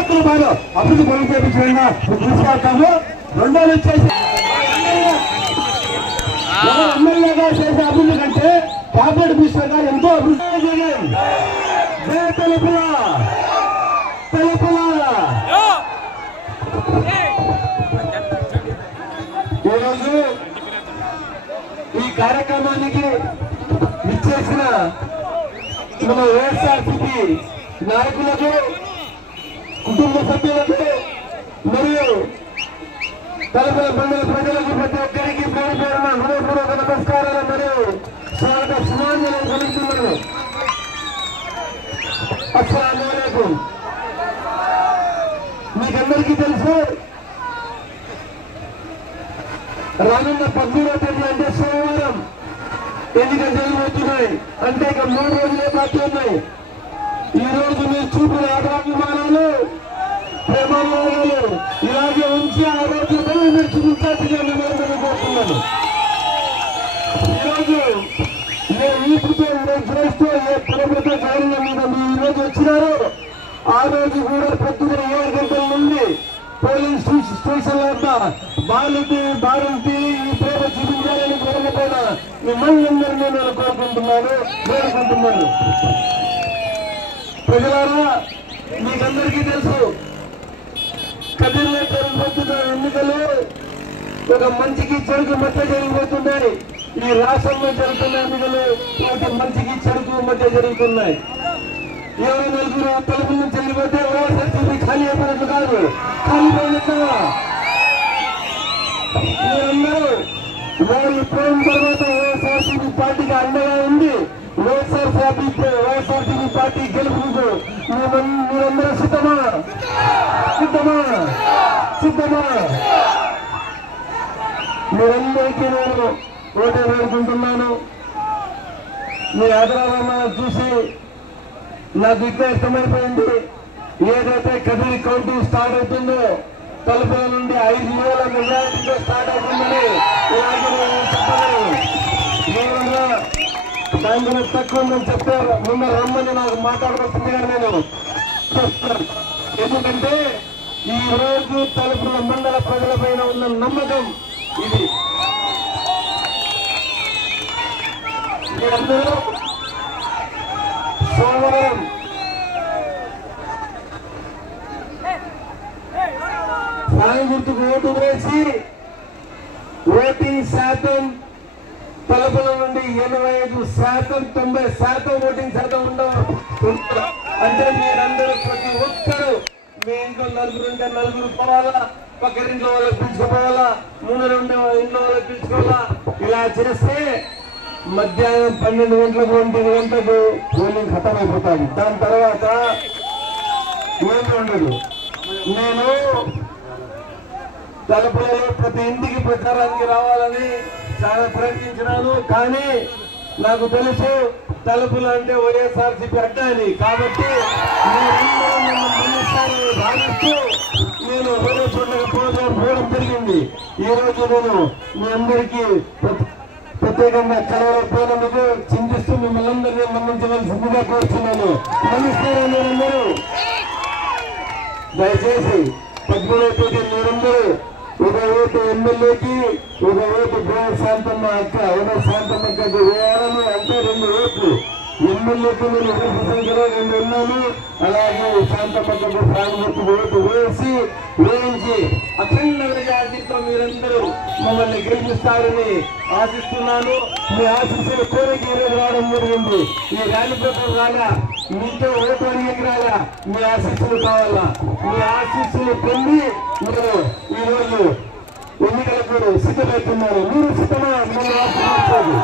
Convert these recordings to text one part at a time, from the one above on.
కోట్ల రూపాయలు అభివృద్ధి పనులు చేయించడంగా తీసుకెళ్తాము. రెండోది వచ్చేసి ఎమ్మెల్యేగా చేసే అభివృద్ధి కంటే క్యాబినెట్ మినిస్టర్ గా ఎంతో అభివృద్ధి చేయాలి. తెలుపులా ఈరోజు ఈ కార్యక్రమానికి ఇచ్చేసిన మన వైఎస్ఆర్సీపీ నాయకులకు, కుటుంబ సభ్యులకు మరియు తలపల మండల ప్రజలకు ప్రతి ఒక్కరికి పేరు పేరున హృదయపూర్వక నమస్కారాలు మరియు స్వాగత సుమాంజలు కలుగుతున్నాను. అస్సలాము అలైకుం. మీకందరికీ తెలుసు, రానున్న 13వ తేదీ అంటే సోమవారం ఎన్నికలు జరగబోతున్నాయి. అంటే ఇక 3 రోజులే బాకీ ఉన్నాయి. ఈ రోజు మీరు చూపిన ఆదరాభిమానాలు, ప్రేమాభిమానాలు ఇలాగే ఉంచి ఆ రోజు మీరు చూపించాల్సిందిగా మిమ్మల్ని కోరుతున్నాను. ఈరోజు ఏ ఈపుతో ఫ్రెష్తో ఏ ప్రభుత్వ కార్యాల మీద మీరు ఈరోజు వచ్చినారో ఆ రోజు కూడా పొద్దున 7 గంటల నుండి పోలింగ్ స్టేషన్ల వద్ద భారతి ఈ ప్రేమ చూపించాలని కోరకపోయిన మిమ్మల్ని అందరినీ నేను వేడుకుంటున్నాను. ప్రజలారా, మీకందరికీ తెలుసు, కదిరిలో జరిగిపోతున్న ఎన్నికలు ఒక మంచికి చెడుకు మధ్య జరిగిపోతున్నాయి. ఈ రాష్ట్రంలో జరుగుతున్న ఎన్నికలు ఒక మంచికి చెడుకు మధ్య జరుగుతున్నాయి. ఎవరు నలుగురు తలుపుల నుంచి వెళ్ళిపోతే వైఎస్ఆర్సీపీ ఖాళీ అయిపోయినట్లు కాదు, ఖాళీపోయినట్లుగా మీరందరూ వాళ్ళు పోయిన తర్వాత వైఎస్ఆర్సీపీ పార్టీకి అండగా ఉంది. వైఎస్ఆర్సీపీ పార్టీ గెలుపుకు మీరందరూ సిద్ధమా? మీరందరికీ నేను ఓటే వేడుకుంటున్నాను. మీ ఆదరాభిమానాలు చూసి నాకు ఇట్లా ఇష్టమైపోయింది. ఏదైతే కదిరి కౌంటింగ్ స్టార్ట్ అవుతుందో తలుపుల నుండి 5,000 మెజారిటీతో స్టార్ట్ అవుతుందని ఇలాగే నేను చెప్పలేదు. దాని తక్కువ ఉందని చెప్పారు. మొన్న రమ్మని నాకు మాట్లాడవలసిందిగా నేను చెప్తాను. ఎందుకంటే ఈ రోజు తలుపుల మండల ప్రజలపైన ఉన్న నమ్మకం ఇది. మీరందరూ సోమవారం సాయం గుర్తుకు ఓటు వేసి ఓటింగ్ శాతం తలుపుల నుండి 85%, 90% ఓటింగ్ శాతం ఉండవు. అంటే మీరందరూ ప్రతి ఒక్కరు మీ ఇంట్లో నలుగురు ఉంటే నలుగురు పోవాలా, పక్కరింట్లో వాళ్ళకి పిలుచుకోవాలా, ముందర ఉండే ఇంట్లో వాళ్ళకి పిలుచుకోవాలా. ఇలా చేస్తే మధ్యాహ్నం 12 గంటలకు 1 గంటలకు పోలింగ్ ఖతం అయిపోతాది. దాని తర్వాత ఏమి ఉండదు. నేను తలుపులలో ప్రతి ఇంటికి ప్రచారానికి రావాలని చాలా ప్రయత్నించినాను. కానీ నాకు తెలుసు తలుపులు అంటే వైఎస్ఆర్సీపీ అడ్డా అని. కాబట్టి భావిస్తూ నేను వేరే చోట్ల పోవడం జరిగింది. ఈ రోజు నేను మీ అందరికీ ప్రత్యేకంగా కలవకపోయినందుకు చింతిస్తూ మిమ్మల్ని అందరినీ మన్నించవలసిందిగా కోరుతున్నాను. మన్నిస్తారా మీరందరూ? దయచేసి 13వ తేదీ మీరందరూ ఒక ఓటు ఎమ్మెల్యేకి, ఒక ఓటు శాంతమ్మ అక్క, శాంతమ్మక్కకు వేయాలని. అంటే 2 ఓట్లు. ఎమ్మెల్యేకి నేను ఓటు సంఖ్యలో 2 ఉన్నాను. అలాగే శాంతమ్మక్కకు సానుభూతి ఓటు వేయించి అఖండ మెజారిటీతో మీరందరూ మమ్మల్ని గెలిపిస్తారని ఆశిస్తున్నాను. మీ ఆశీస్సులు కోరిక ఈరోజు రావడం జరిగింది. ఈ ర్యాలీ పేపర్ రాగా, మీతో ఓటు అడిగి రాగా, మీ ఆశీస్సులు కావాలా. మీ ఆశీస్సులు పొంది మీరు ఈరోజు ఎన్నికలకు సిద్ధమవుతున్నారు. మీరు సిద్ధమా? మిమ్మల్ని ఆశీర్వదించాలి.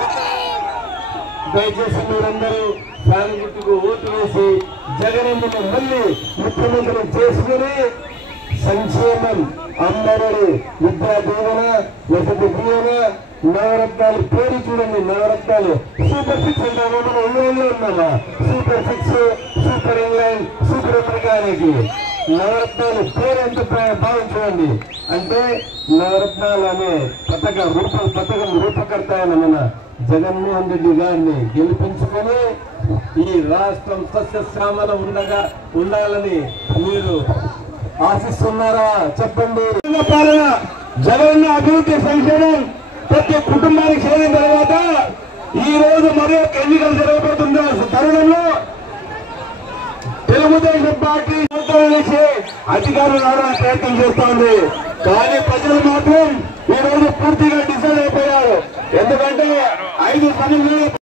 దయచేసి మీరందరూ ఫ్యాన్ గుర్తుకు ఓటు వేసి జగనన్నను మళ్ళీ ముఖ్యమంత్రి చేసుకుని సంక్షేమం, అమ్మఒడి, విద్యా దీవెన, వసతి దీవెన, నవరత్నాలు పేరు చూడండి. నవరత్నాలు సూపర్ 6 అంటాము. మనం ఇంగ్లాండ్లో ఉన్నామా? సూపర్ 6, సూపర్ ఇంగ్లాండ్, సూపర్ అమెరికానికి నవరత్నాలు పేరు ఎంత భావించండి. అంటే నవరత్నాలు అనే పథకం రూపకర్త అయిన మన జగన్మోహన్ రెడ్డి గారిని గెలిపించుకొని ఈ రాష్ట్రం సస్యశ్యామల ఉండాలని మీరు ఆశిస్తున్నారా చెప్పండి. పాలన జగన్ అభివృద్ధి సంక్షేమం ప్రతి కుటుంబానికి చేరిన తర్వాత ఈ రోజు మరి ఎన్నికలు జరగబోతున్న తరుణంలో తెలుగుదేశం పార్టీ అధికారులు రావడానికి ప్రయత్నం చేస్తోంది. కానీ ప్రజలు మాత్రం ఈ రోజు పూర్తిగా డిసైడ్ అయిపోయారు. ఎందుకంటే 5 సంవత్సరాలు